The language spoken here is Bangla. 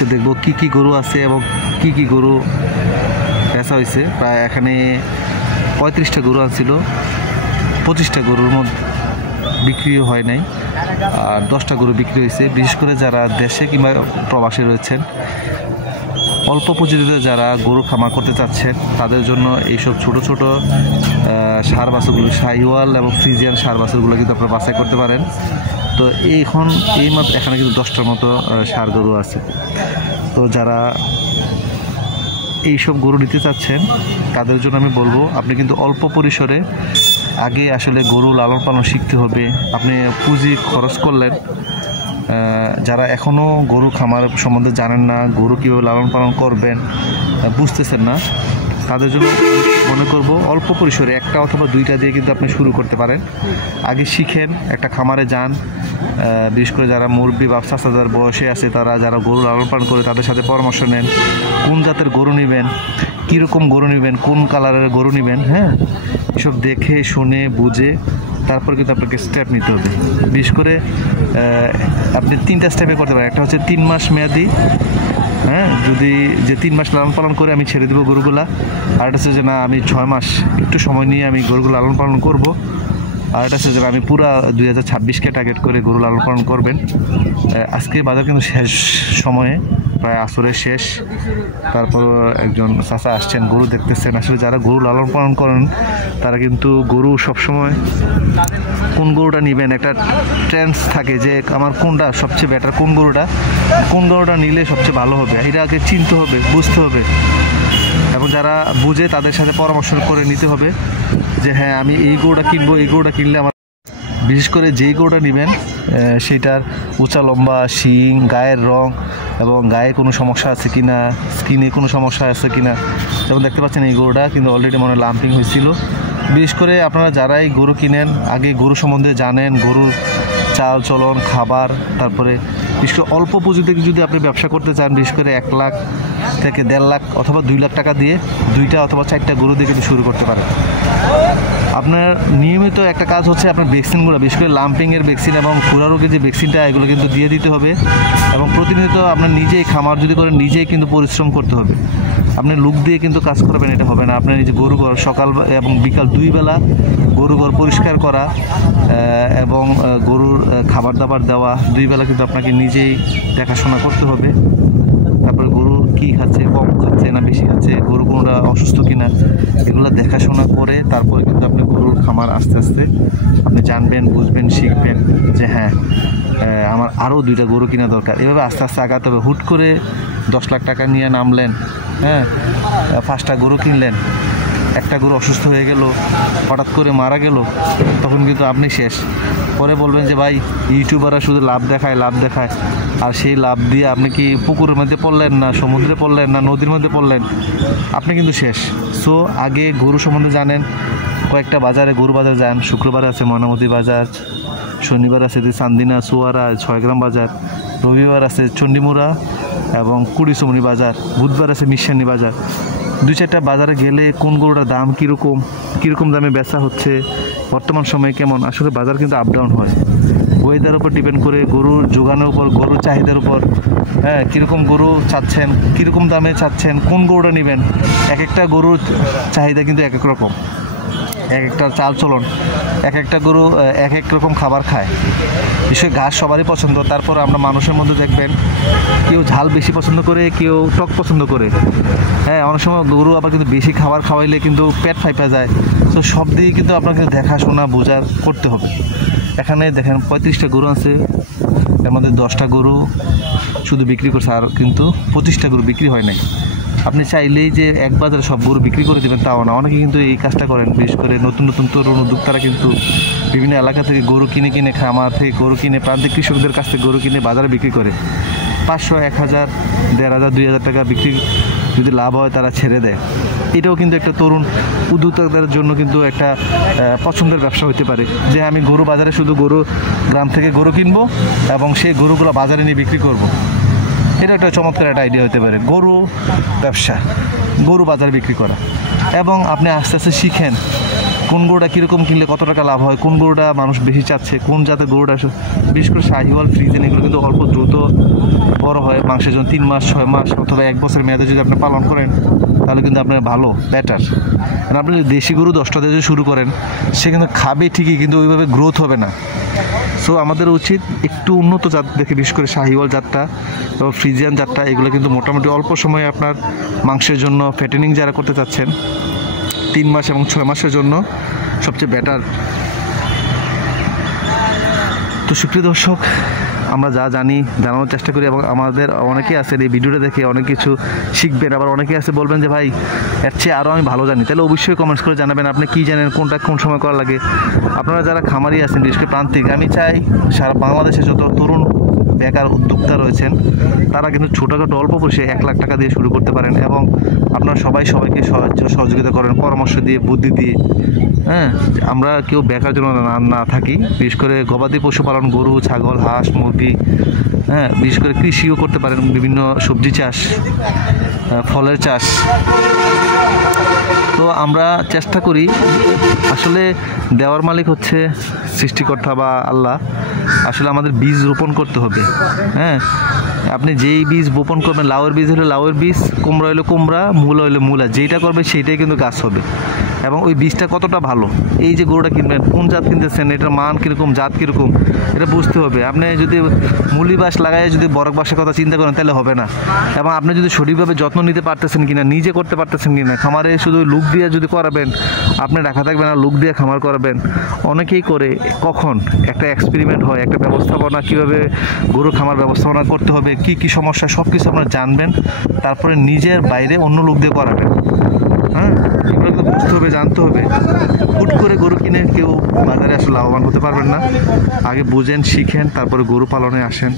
আজকে দেখব কি কি গরু আছে এবং কি কি গরু বেচা হয়েছে। প্রায় এখানে 35টা গরু আনছিল, 25টা গরুর মধ্যে বিক্রি হয় নাই আর 10টা গরু বিক্রি হয়েছে। বিশেষ করে যারা দেশে কিংবা প্রবাসে রয়েছেন, অল্প পুঁজিতে যারা গরু খামার করতে চাচ্ছেন তাদের জন্য এইসব ছোট ছোট ষাঁড় বাছুরগুলো, শাহিওয়াল এবং ফ্রিজিয়ান ষাঁড় বাছুরগুলো কিন্তু আপনারা বাছাই করতে পারেন। তো এখানে কিন্তু 10টার মতো ষাঁড় গরু আছে। তো যারা এইসব গরু নিতে চাচ্ছেন তাদের জন্য আমি বলবো, আপনি কিন্তু অল্প পরিসরে আগে আসলে গরু লালন পালন শিখতে হবে। আপনি পুঁজি খরচ করলেন, যারা এখনও গরু খামার সম্বন্ধে জানেন না, গরু কীভাবে লালন পালন করবেন বুঝতেছেন না, তাদের জন্য মনে করব অল্প পরিসরে 1টা অথবা 2টা দিয়ে কিন্তু আপনি শুরু করতে পারেন। আগে শিখেন, একটা খামারে যান, বিশেষ করে যারা মুরব্বী বা চাচাদের বয়সে আছে তারা যারা গরু লালন পালন করে তাদের সাথে পরামর্শ নেন, কোন জাতের গরু নেবেন, কীরকম গরু নেবেন, কোন কালারের গরু নেবেন। হ্যাঁ, এসব দেখে শুনে বুঝে তারপর কিন্তু আপনাকে স্টেপ নিতে হবে। বিশেষ করে আপনি 3টা স্টেপে করতে পারেন। একটা হচ্ছে 3 মাস মেয়াদি, হ্যাঁ, যদি যে 3 মাস লালন পালন করে আমি ছেড়ে দেবো গরুগুলা। আর এটা হচ্ছে যে না, আমি 6 মাস একটু সময় নিয়ে আমি গরুগুলো লালন পালন করব। আর এটা হচ্ছে যে আমি পুরা 2026কে টার্গেট করে গরু লালন পালন করবেন। আজকে বাজার কিন্তু শেষ সময়ে, প্রায় আসরের শেষ। তারপর একজন চাচা আসছেন, গরু দেখতেছেন। আসলে যারা গরু লালন পালন করেন তারা কিন্তু গরু সবসময় কোন গরুটা নেবেন একটা ট্রেন্ডস থাকে যে আমার কোনটা সবচেয়ে বেটার, কোন গরুটা নিলে সবচেয়ে ভালো হবে, এটা আগে চিনতে হবে, বুঝতে হবে। এবং যারা বুঝে তাদের সাথে পরামর্শ করে নিতে হবে যে হ্যাঁ, আমি এই গরুটা কিনবো, এই গরুটা কিনলে আমার, বিশেষ করে যেই গরুটা নেবেন সেটার উঁচা লম্বা শিং, গায়ের রং এবং গায়ে কোনো সমস্যা আছে কি না, স্কিনে কোনো সমস্যা আছে কি না। যেমন দেখতে পাচ্ছেন এই গরুটা কিন্তু অলরেডি মনে লাম্পিং হয়েছিল। বিশেষ করে আপনারা যারাই গরু কিনেন আগে গরু সম্বন্ধে জানেন, গরুর চাল চলন, খাবার, তারপরে বিশেষ করে অল্প পুঁজি থেকে যদি আপনি ব্যবসা করতে চান, বিশেষ করে 1 লাখ থেকে 1.5 লাখ অথবা 2 লাখ টাকা দিয়ে 2টা অথবা 4টা গরু দিয়ে কিন্তু শুরু করতে পারেন। আপনার নিয়মিত একটা কাজ হচ্ছে আপনার ভ্যাকসিনগুলো, বিশেষ করে লাম্পিংয়ের ভ্যাকসিন এবং খুরা রোগের যে ভ্যাকসিনটা, এগুলো কিন্তু দিয়ে দিতে হবে। এবং প্রতিনিয়ত আপনার নিজেই খামার যদি করেন নিজেই কিন্তু পরিশ্রম করতে হবে। আপনি লোক দিয়ে কিন্তু কাজ করবেন, এটা হবে না। আপনার নিজে গরু ঘর সকাল এবং বিকাল 2 বেলা গরু ঘর পরিষ্কার করা এবং গরুর খাবার দাবার দেওয়া, 2 বেলা কিন্তু আপনাকে নিজেই দেখাশোনা করতে হবে। তারপরে গরু কী খাচ্ছে, কম খাচ্ছে না বেশি খাচ্ছে, গরু কোনোটা অসুস্থ কিনা, এগুলো দেখাশোনা করে তারপরে কিন্তু আপনি গরুর খামার আস্তে আস্তে আপনি জানবেন, বুঝবেন, শিখবেন যে হ্যাঁ, আমার আরও 2টা গরু কিনা দরকার। এভাবে আস্তে আস্তে আগাতে হবে। হুট করে 10 লাখ টাকা নিয়ে নামলেন, হ্যাঁ, 5টা গরু কিনলেন, একটা গরু অসুস্থ হয়ে গেল, হঠাৎ করে মারা গেল, তখন কিন্তু আপনি শেষ। পরে বলবেন যে ভাই, ইউটিউবাররা শুধু লাভ দেখায়, আর সেই লাভ দিয়ে আপনি কি পুকুরের মধ্যে পড়লেন, না সমুদ্রে পড়লেন, না নদীর মধ্যে পড়লেন, আপনি কিন্তু শেষ। সো আগে গরু সম্বন্ধে জানেন। কয়েকটা বাজারে, গরু বাজার যান। শুক্রবার আছে ময়নামতি বাজার, শনিবার আছে চান্দিনা সুয়ারা 6 গ্রাম বাজার, রবিবার আছে চণ্ডীমুড়া এবং কুড়িচুমনি বাজার, বুধবার আছে মিশানি বাজার। 2-4টা বাজারে গেলে কোন গরুটার দাম কীরকম দামে বেচা হচ্ছে, বর্তমান সময়ে কেমন, আসলে বাজার কিন্তু আপ ডাউন হয়। ওয়েদার উপর ডিপেন্ড করে, গরুর যোগানোর উপর, গরুর চাহিদার উপর, হ্যাঁ, কীরকম গরু চাচ্ছেন, কীরকম দামে চাচ্ছেন, কোন গরুটা নেবেন। একটা গরুর চাহিদা কিন্তু এক রকম, একটা চাল চলন, একটা গরু এক রকম খাবার খায়। বিশেষ ঘাস সবারই পছন্দ, তারপর আমরা মানুষের মধ্যে দেখবেন কেউ ঝাল বেশি পছন্দ করে, কেউ টক পছন্দ করে। হ্যাঁ, অনেক সময় গরু আবার কিন্তু বেশি খাবার খাওয়াইলে কিন্তু পেট ফাইপা যায়। তো সব দিকে কিন্তু আপনার কিন্তু দেখাশোনা বোঝা করতে হবে। এখানে দেখেন 35টা গরু আছে, এর মধ্যে 10টা গরু শুধু বিক্রি করছে, আর কিন্তু 25টা গরু বিক্রি হয় নাই। আপনি চাইলেই যে এক বাজারে সব গরু বিক্রি করে দেবেন তাও না। অনেকে কিন্তু এই কাজটা করেন, বিশেষ করে নতুন তরুণ উদ্যোক্তারা কিন্তু বিভিন্ন এলাকা থেকে গরু কিনে খামার থেকে গরু কিনে, প্রান্তিক কৃষকদের কাছ থেকে গরু কিনে বাজারে বিক্রি করে 500, 1000, 1500, 2000 টাকা বিক্রি যদি লাভ হয় তারা ছেড়ে দেয়। এটাও কিন্তু একটা তরুণ উদ্যোক্তাদের জন্য কিন্তু একটা পছন্দের ব্যবসা হতে পারে যে আমি গরু বাজারে শুধু গ্রাম থেকে গরু কিনবো এবং সেই গরুগুলো বাজারে নিয়ে বিক্রি করব। এটা একটা চমৎকার একটা আইডিয়া হতে পারে, গরু ব্যবসা, গরু বাজারে বিক্রি করা। এবং আপনি আস্তে আস্তে শিখেন, কোন গরুটা কীরকম কিনলে কত টাকা লাভ হয়, কোন গরুটা মানুষ বেশি চাচ্ছে, কোন জাতের গরুটা, বিশেষ করে শাহিওয়াল ফ্রিজিয়ান এগুলো কিন্তু অল্প দ্রুত বড় হয় মাংসের জন্য। 3 মাস 6 মাস অথবা 1 বছর মেয়াদে যদি আপনি পালন করেন তাহলে কিন্তু আপনার ভালো বেটার। আর আপনি যদি দেশি গরু 10টা দিয়ে শুরু করেন সে কিন্তু খাবে ঠিকই, কিন্তু ওইভাবে গ্রোথ হবে না। সো আমাদের উচিত একটু উন্নত জাত দেখে, বিশেষ করে শাহিওয়াল জাতটা এবং ফ্রিজিয়ান জাতটা, এগুলো কিন্তু মোটামুটি অল্প সময়ে আপনার মাংসের জন্য ফ্যাটেনিং যারা করতে চাচ্ছেন 3 মাস এবং 6 মাসের জন্য সবচেয়ে বেটার। তো সুপ্রিয় দর্শক, আমরা যা জানি জানানোর চেষ্টা করি, এবং আমাদের অনেকেই আছে এই ভিডিওটা দেখে অনেক কিছু শিখবেন। আবার অনেকেই আছে বলবেন যে ভাই এর চেয়ে আরও আমি ভালো জানি, তাহলে অবশ্যই কমেন্টস করে জানাবেন আপনি কী জানেন, কোনটা কোন সময় করা লাগে। আপনারা যারা খামারি আছেন, বিশেষ করে প্রান্তিক, আমি চাই সারা বাংলাদেশে যত তরুণ বেকার উদ্যোক্তা রয়েছেন তারা কিন্তু ছোটোখাটো অল্প বয়সে 1 লাখ টাকা দিয়ে শুরু করতে পারেন, এবং আপনারা সবাইকে সহযোগিতা করেন পরামর্শ দিয়ে, বুদ্ধি দিয়ে। হ্যাঁ, আমরা কেউ বেকার জন্য না থাকি। বিশেষ করে গবাদি পশুপালন, গরু, ছাগল, হাঁস, মুরগি, হ্যাঁ, বিশেষ করে কৃষিও করতে পারেন, বিভিন্ন সবজি চাষ, ফলের চাষ। তো আমরা চেষ্টা করি, আসলে দেওয়ার মালিক হচ্ছে সৃষ্টিকর্তা বা আল্লাহ। আসলে আমাদের বীজ রোপণ করতে হবে। হ্যাঁ, আপনি যেই বীজ বপন করবেন, লাউয়ের বীজ হলে লাউয়ের বীজ, কুমড়া হলে কুমড়া, মূলা হলে মূলা, যেইটা করবে সেইটাই কিন্তু গাছ হবে। এবং ওই বীজটা কতটা ভালো, এই যে গরুটা কিনবেন কোন জাত কিনতেছেন, এটার মান কীরকম, জাত কীরকম, এটা বুঝতে হবে। আপনি যদি মুলি বাস লাগাই যদি বরক বাসের কথা চিন্তা করেন তাহলে হবে না। এবং আপনি যদি সঠিকভাবে যত্ন নিতে পারতেছেন কিনা, নিজে করতে পারতেছেন কিনা, খামারে শুধু লুক দিয়ে যদি করাবেন, আপনি রাখা থাকবেন আর লুক দিয়ে খামার করাবেন, অনেকেই করে। কখন একটা এক্সপেরিমেন্ট হয়, একটা ব্যবস্থাপনা, কীভাবে গরু খামার ব্যবস্থাপনা করতে হবে, কি কি সমস্যা, সব কিছু আপনারা জানবেন, তারপরে নিজের বাইরে অন্য লোক দিয়ে করাবেন। হ্যাঁ, এগুলো তো বুঝতে হবে, জানতে হবে। হুট করে গরু কিনে কেউ বাজারে আসলে লাভবান হতে পারবেন না। আগে বুঝেন, শিখেন, তারপরে গরু পালনে আসেন।